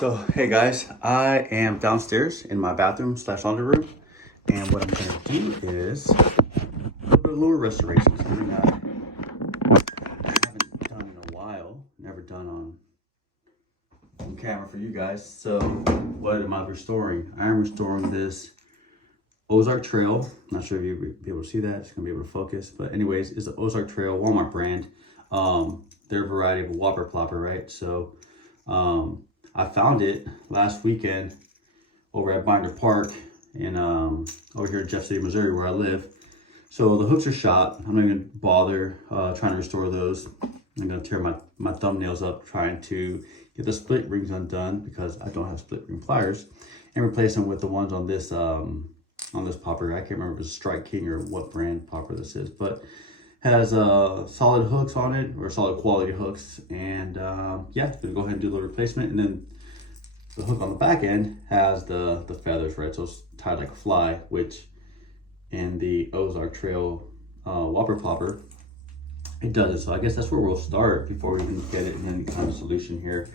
So, hey guys, I am downstairs in my bathroom / laundry room, and what I'm gonna do is a little restoration. Something that I haven't done in a while, never done on camera for you guys. So, what am I restoring? I am restoring this Ozark Trail. Not sure if you'll be able to see that. It's gonna be able to focus, but anyways, it's the Ozark Trail Walmart brand. Their variety of a whopper plopper, right? So, I found it last weekend over at Binder Park in over here in Jeff City, Missouri, where I live. So the hooks are shot. I'm not even gonna bother trying to restore those. I'm gonna tear my thumbnails up trying to get the split rings undone because I don't have split ring pliers, and replace them with the ones on this popper. I can't remember if it's Strike King or what brand popper this is, but has solid hooks on it, or solid quality hooks, and yeah, gonna go ahead and do the replacement. And then the hook on the back end has the feathers, right? So it's tied like a fly, which in the Ozark Trail whopper plopper it does it. So I guess that's where we'll start before we even get it in any kind of solution here.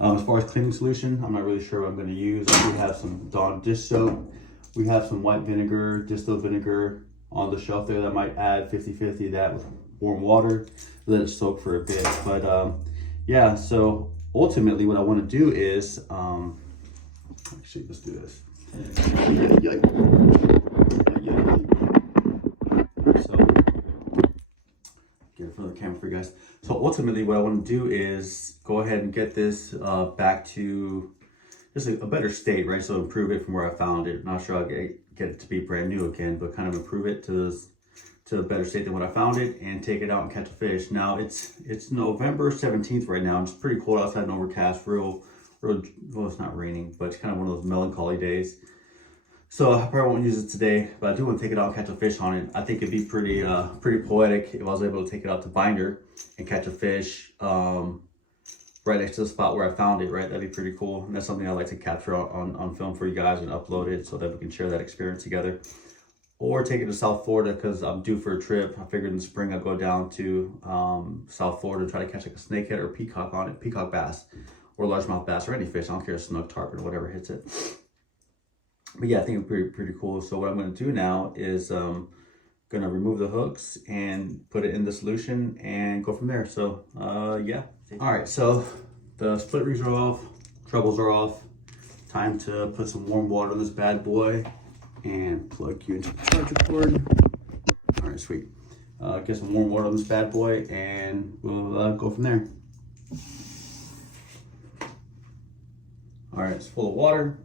As far as cleaning solution, I'm not really sure what I'm going to use. I do have some Dawn dish soap. We have some white vinegar, distilled vinegar on the shelf there that might add 50-50 that with warm water, let it soak for a bit. But yeah, so ultimately what I want to do is actually, let's do this. So get it from the camera for you guys. So ultimately what I want to do is go ahead and get this back to just a better state, right? So improve it from where I found it. Not sure I'll get it to be brand new again, but kind of improve it to a better state than what I found it, and take it out and catch a fish. Now it's November 17th right now. It's pretty cold outside and overcast, real, well, it's not raining, but it's kind of one of those melancholy days. So I probably won't use it today, but I do want to take it out and catch a fish on it. I think it'd be pretty poetic if I was able to take it out to Binder and catch a fish right next to the spot where I found it, right? That'd be pretty cool. And that's something I like to capture on film for you guys and upload it so that we can share that experience together. Or take it to South Florida because I'm due for a trip. I figured in the spring I'd go down to South Florida and try to catch like a snakehead or peacock on it, peacock bass or largemouth bass or any fish. I don't care, snook, tarpon, or whatever hits it. But yeah, I think it's pretty cool. So what I'm going to do now is going to remove the hooks and put it in the solution and go from there. So yeah. All right, so the split rings are off, trebles are off. Time to put some warm water on this bad boy and plug you into the charger cord. All right, sweet. Get some warm water on this bad boy and we'll go from there. All right, it's full of water.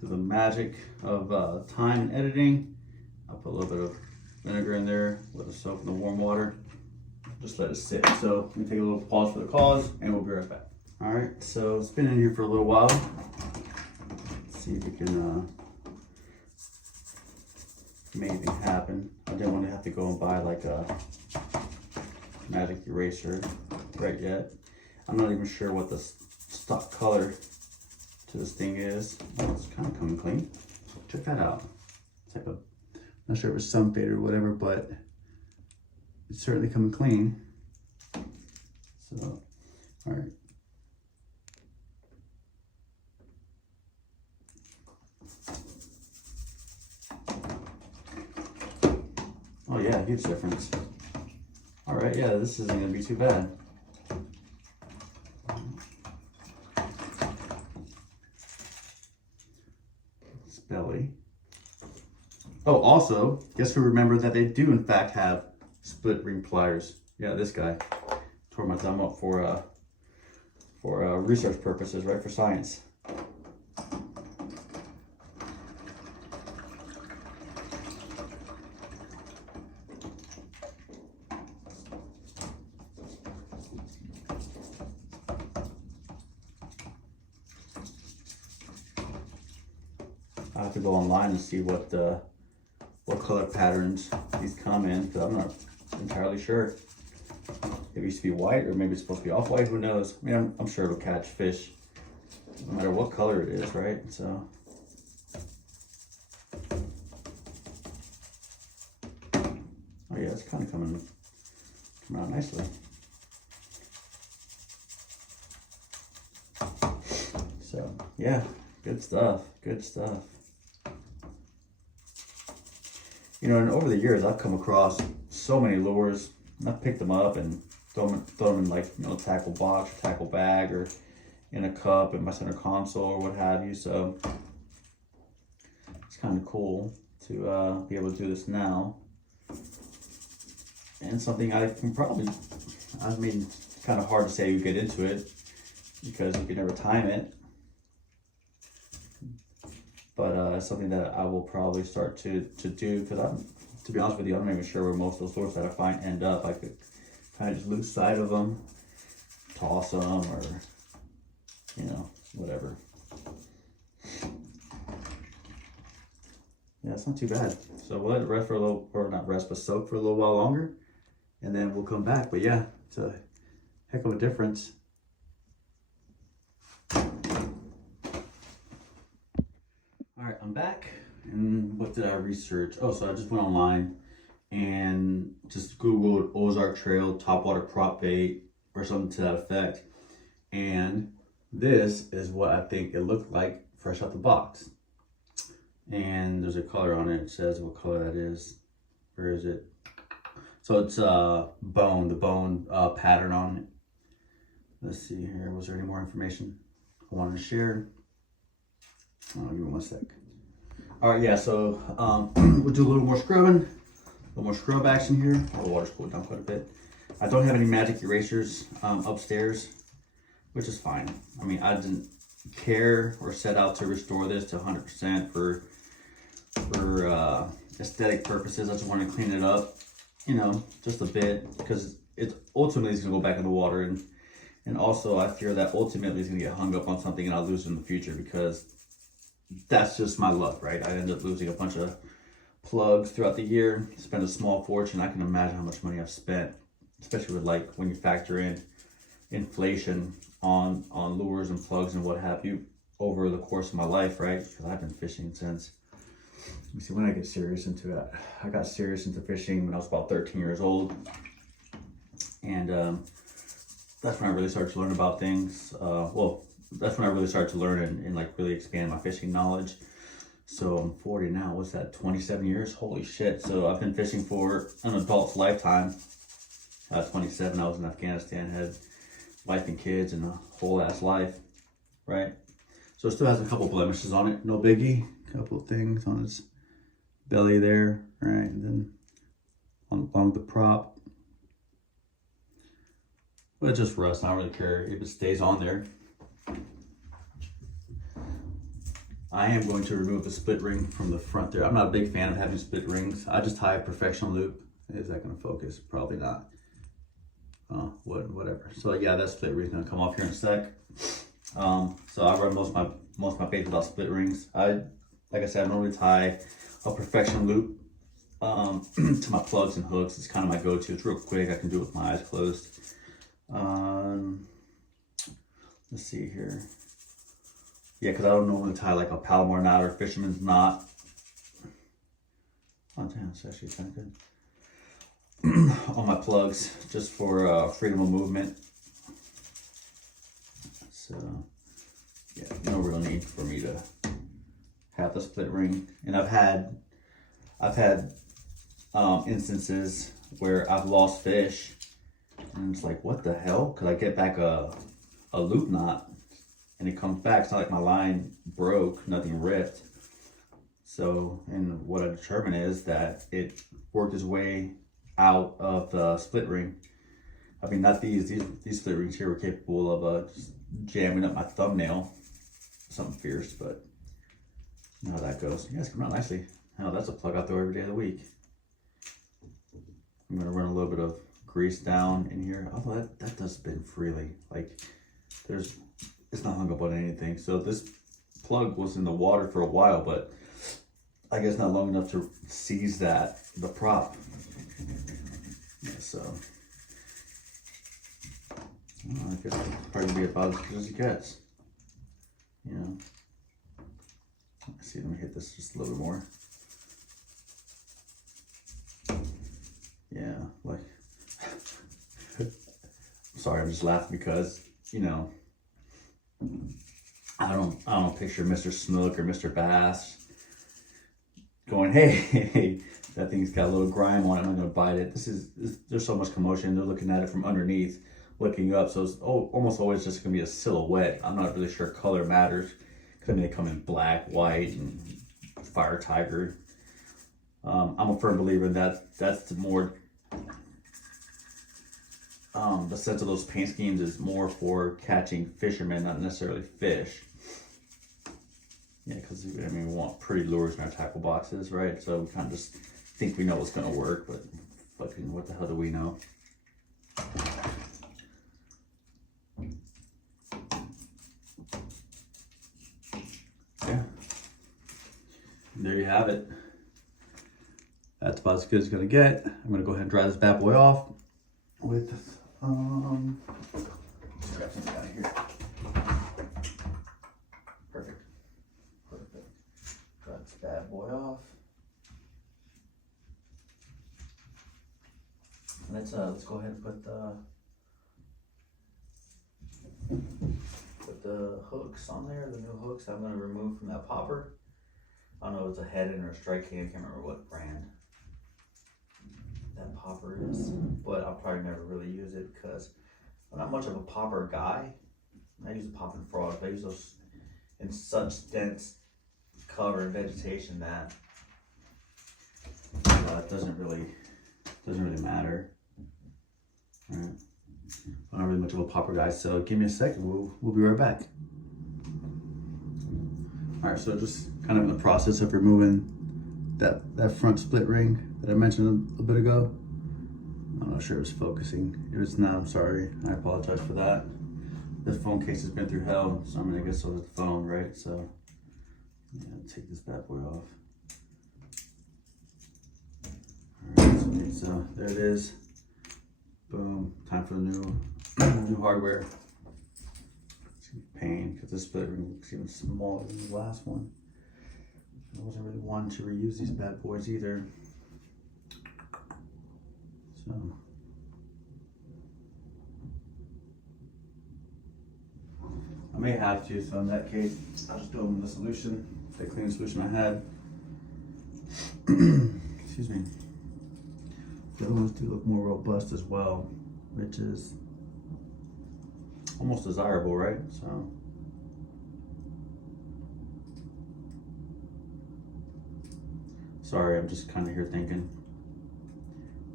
To the magic of time and editing, I'll put a little bit of vinegar in there with the soap and the warm water. Just let it sit. So let me take a little pause for the cause and we'll be right back. All right, so it's been in here for a little while. Let's see if we can make anything happen. I didn't want to have to go and buy like a magic eraser right yet. I'm not even sure what the stock color to this thing is. Oh, it's kind of coming clean. Check that out. It's like not sure if it's sun fade or whatever, but it's certainly coming clean. So, all right. Oh yeah, huge difference. All right, yeah, this isn't gonna be too bad. Belly. Oh, also, guess who remembered that they do in fact have split ring pliers? Yeah, this guy tore my thumb up for research purposes, right? For science. I have to go online and see what color patterns these come in, because I'm not entirely sure. It used to be white, or maybe it's supposed to be off-white, who knows? I mean, I'm sure it'll catch fish no matter what color it is, right? So oh yeah, it's kind of coming out nicely. yeah, good stuff, good stuff. You know, and over the years, I've come across so many lures. I've picked them up and throw them in, like, you know, tackle box or tackle bag or in a cup in my center console or what have you. So it's kind of cool to be able to do this now. And something I can probably, I mean, it's kind of hard to say you get into it because you can never time it. But it's something that I will probably start to do, because to be honest with you, I'm not even sure where most of those lures that I find end up. I could kind of just lose sight of them, toss them, or, you know, whatever. Yeah, it's not too bad. So we'll let it rest for a little, or not rest, but soak for a little while longer, and then we'll come back. But yeah, it's a heck of a difference. All right, I'm back, and what did I research? Oh, so I just went online and just Googled Ozark Trail topwater prop bait or something to that effect. And this is what I think it looked like fresh out the box. And there's a color on it. It says what color that is. Where is it? So it's bone, the bone pattern on it. Let's see here. Was there any more information I wanted to share? Oh, give me 1 sec. All right, yeah, so we'll do a little more scrubbing, a little more scrub action here. Oh, the water's cooled down quite a bit. I don't have any magic erasers upstairs, which is fine. I mean, I didn't care or set out to restore this to 100% for aesthetic purposes. I just want to clean it up, you know, just a bit, because it's ultimately going to go back in the water, and also I fear that ultimately it's going to get hung up on something and I'll lose it in the future, because that's just my luck, right? I end up losing a bunch of plugs throughout the year, spend a small fortune. I can imagine how much money I've spent, especially with, like, when you factor in inflation on lures and plugs and what have you over the course of my life, right? Because I've been fishing since, let me see, when I get serious into it. I got serious into fishing when I was about 13 years old. And that's when I really started to learn about things. Well, that's when I really started to learn and like really expand my fishing knowledge. So I'm 40 now. What's that? 27 years? Holy shit. So I've been fishing for an adult's lifetime. 27, I was in Afghanistan, had wife and kids and a whole ass life, right? So it still has a couple blemishes on it. No biggie. A couple of things on its belly there, right? And then along the prop. But it's just rust. I don't really care if it stays on there. I am going to remove the split ring from the front there. I'm not a big fan of having split rings. I just tie a professional loop. Is that going to focus? Probably not. Whatever. So yeah, that split ring is going to come off here in a sec. So I run most of my baits without split rings. Like I said, I normally tie a professional loop to my plugs and hooks. It's kind of my go-to. It's real quick. I can do it with my eyes closed. Let's see here. Yeah, because I don't normally tie like a Palomar knot or fisherman's knot. Oh damn, it's actually kind of good. On my plugs, just for freedom of movement. So yeah, no real need for me to have the split ring. And I've had instances where I've lost fish, and it's like, what the hell? Because I get back a loop knot, and it comes back. It's not like my line broke, nothing ripped. So, and what I determined is that it worked its way out of the split ring. I mean, not these split rings here were capable of just jamming up my thumbnail. Something fierce, but you know how that goes. Yeah, it's coming out nicely. Now that's a plug I throw every day of the week. I'm gonna run a little bit of grease down in here. Although that does spin freely. Like, it's not hung up on anything. So this plug was in the water for a while, but I guess not long enough to seize the prop. Yeah, so I guess it'll probably be about as good as it gets. You know. Let's see, let me hit this just a little bit more. Yeah, like sorry, I'm just laughing because, you know, I don't picture Mr. Snook or Mr. Bass going, hey, that thing's got a little grime on it, I'm gonna bite it. There's so much commotion. They're looking at it from underneath, looking up. So it's almost always just gonna be a silhouette. I'm not really sure color matters. Cause I mean, they come in black, white, and fire tiger. I'm a firm believer in that. That's the more, the sense of those paint schemes is more for catching fishermen, not necessarily fish. Yeah, because I mean, we want pretty lures in our tackle boxes, right? So we kind of just think we know what's gonna work, but fucking what the hell do we know? Yeah, there you have it. That's about as good as it's gonna get. I'm gonna go ahead and dry this bad boy off with grab something out of here. Perfect. Dry this bad boy off. Let's go ahead and put the hooks on there, the new hooks I'm gonna remove from that popper. I don't know if it's a Head-In or a Strike King, I can't remember what brand that popper is, but I'll probably never really use it because I'm not much of a popper guy. I use a popping frog, but I use those in such dense cover and vegetation that it doesn't really matter. All right. I'm not really much of a popper guy, so give me a second. We'll be right back. All right, so just kind of in the process of removing that front split ring that I mentioned a bit ago. I'm not sure it was focusing. If it's not, I'm sorry. I apologize for that. This phone case has been through hell, so I mean, I guess so has the phone, right? So, yeah, take this bad boy off. All right, so there it is. Boom, time for the new hardware. It's gonna be pain because this split ring looks even smaller than the last one. I wasn't really wanting to reuse these bad boys either. So I may have to, so in that case, I'll just do them in the solution, the clean solution I had. Excuse me. The other ones do look more robust as well, which is almost desirable, right? So sorry, I'm just kind of here thinking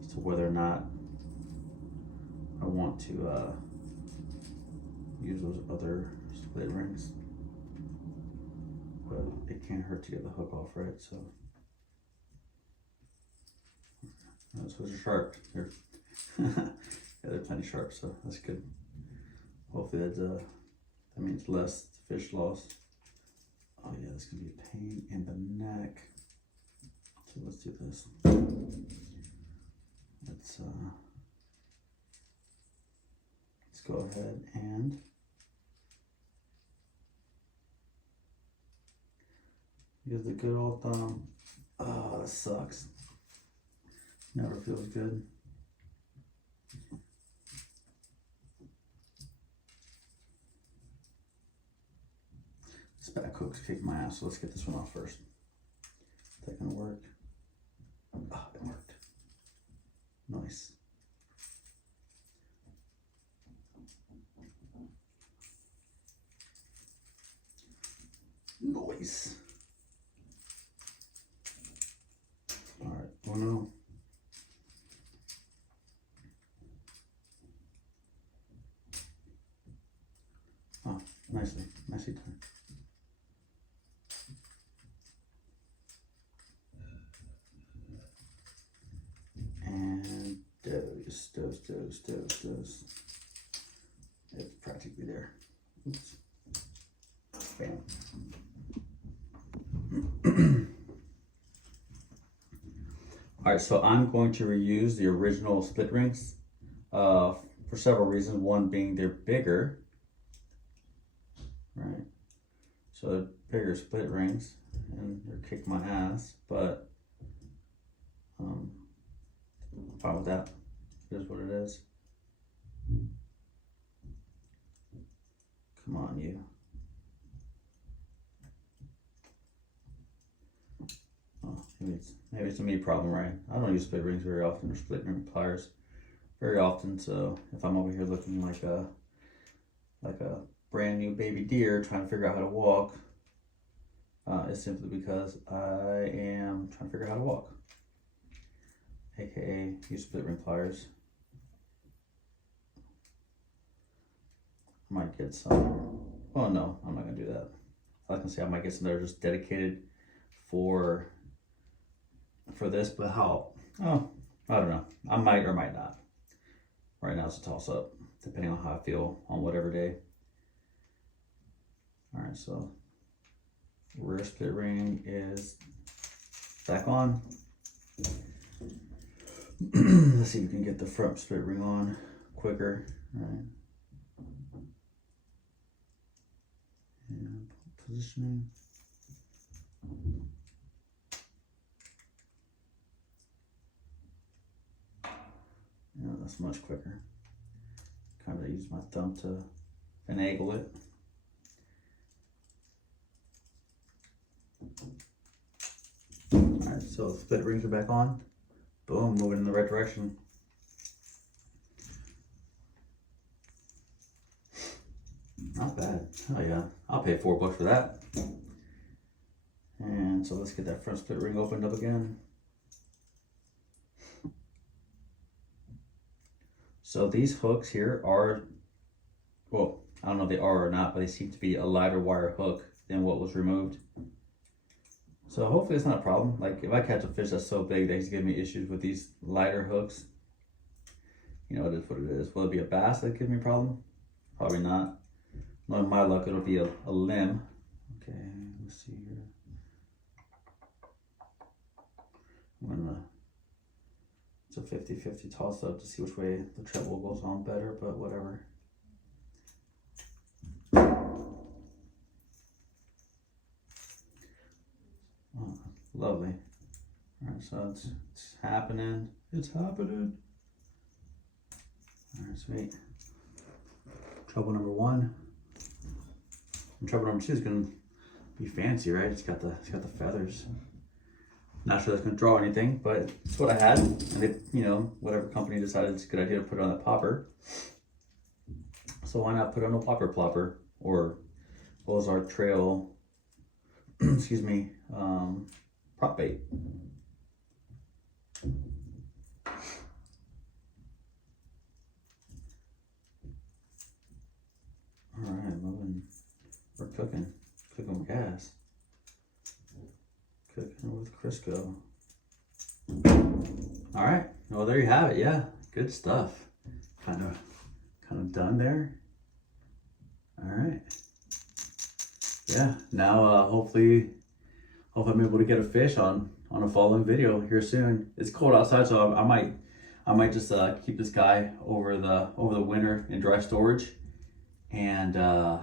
as to whether or not I want to use those other split rings, but it can't hurt to get the hook off, right? So those are sharp. They're yeah, they're plenty sharp, so that's good. Hopefully that means less fish loss. Oh yeah, this can be a pain in the neck. So let's do this. Let's go ahead and use the good old thumb. Oh, that sucks. Never feels good. This back hook's kicked my ass, so let's get this one off first. Is that gonna work? Oh, it worked. Nice. Nice. All right, oh no. Oh, nicely done. And dose. It's practically there. Oops. Bam. All right, so I'm going to reuse the original split rings for several reasons. One being they're bigger, right? So they're bigger split rings, and they're kick my ass, but I'm fine with that. It is what it is. Come on, you. Maybe it's a me problem, right? I don't use split rings very often, or split ring pliers very often. So if I'm over here looking like a brand new baby deer trying to figure out how to walk, it's simply because I am trying to figure out how to walk, aka use split ring pliers. I might get some. Well, no, I'm not gonna do that. I was gonna say I might get some that are just dedicated for this, but how? Oh, I don't know. I might or might not. Right now it's a toss up, depending on how I feel on whatever day. All right, so rear split ring is back on. Let's see if we can get the front split ring on quicker. All right. And positioning. Yeah, that's much quicker. Kind of use my thumb to finagle it. Alright, so the split rings are back on. Boom, moving in the right direction. Not bad. Oh yeah, I'll pay $4 for that. And so let's get that front split ring opened up again. So these hooks here are, well, I don't know if they are or not, but they seem to be a lighter wire hook than what was removed. So hopefully it's not a problem. Like if I catch a fish that's so big that he's giving me issues with these lighter hooks, you know, it is what it is. Will it be a bass that gives me a problem? Probably not. Knowing my luck, it'll be a limb. Okay, let's see here. It's a 50-50 toss up to see which way the treble goes on better, but whatever. Oh, lovely. All right, so it's happening. It's happening. All right, sweet. Treble number 1. And treble number 2 is gonna be fancy, right? It's got the feathers. Not sure that's gonna draw anything, but it's what I had. And they, you know, whatever company decided it's a good idea to put it on the popper. So why not put on a popper plopper or Ozark Trail, excuse me, prop bait. All right, moving. We're cooking with gas. Cooking with Crisco. All right, well there you have it. Yeah, good stuff. Kind of done there. All right. Yeah. Now hopefully I'm able to get a fish on a following video here soon. It's cold outside, so I might just keep this guy over the winter in dry storage, and I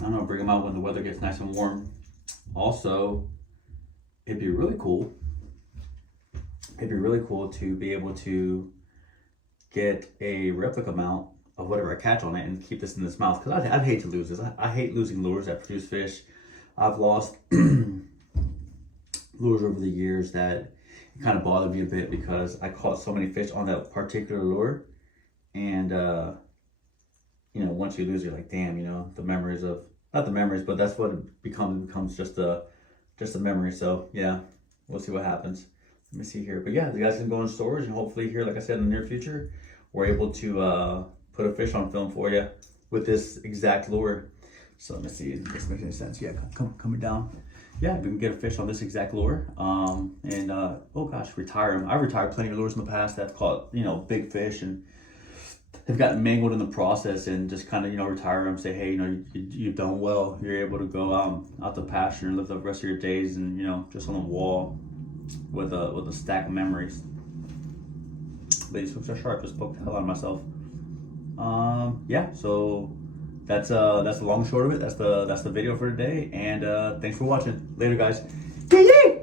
don't know, bring him out when the weather gets nice and warm. Also, it'd be really cool to be able to get a replica mount of whatever I catch on it and keep this in this mouth, because I'd hate to lose this. I hate losing lures that produce fish. I've lost lures over the years that kind of bothered me a bit because I caught so many fish on that particular lure, and you know, once you lose, you're like, damn, you know, the memories of, not the memories, but that's what it becomes just a memory. So yeah, we'll see what happens. Let me see here. But yeah, the guys can go in storage, and hopefully here, like I said, in the near future, we're able to put a fish on film for you with this exact lure. So let me see if this makes any sense. Yeah, coming down. Yeah, we can get a fish on this exact lure. And oh gosh, retire them. I've retired plenty of lures in the past that have caught, you know, big fish and have gotten mangled in the process, and just kind of, you know, retire them, say, hey, you know, you've done well. You're able to go out the pasture and live the rest of your days, and, you know, just on the wall with a stack of memories. But these hooks are sharp. Just poked the hell out of myself. Yeah, so that's the long and short of it. That's the video for today, and thanks for watching. Later, guys. Yay!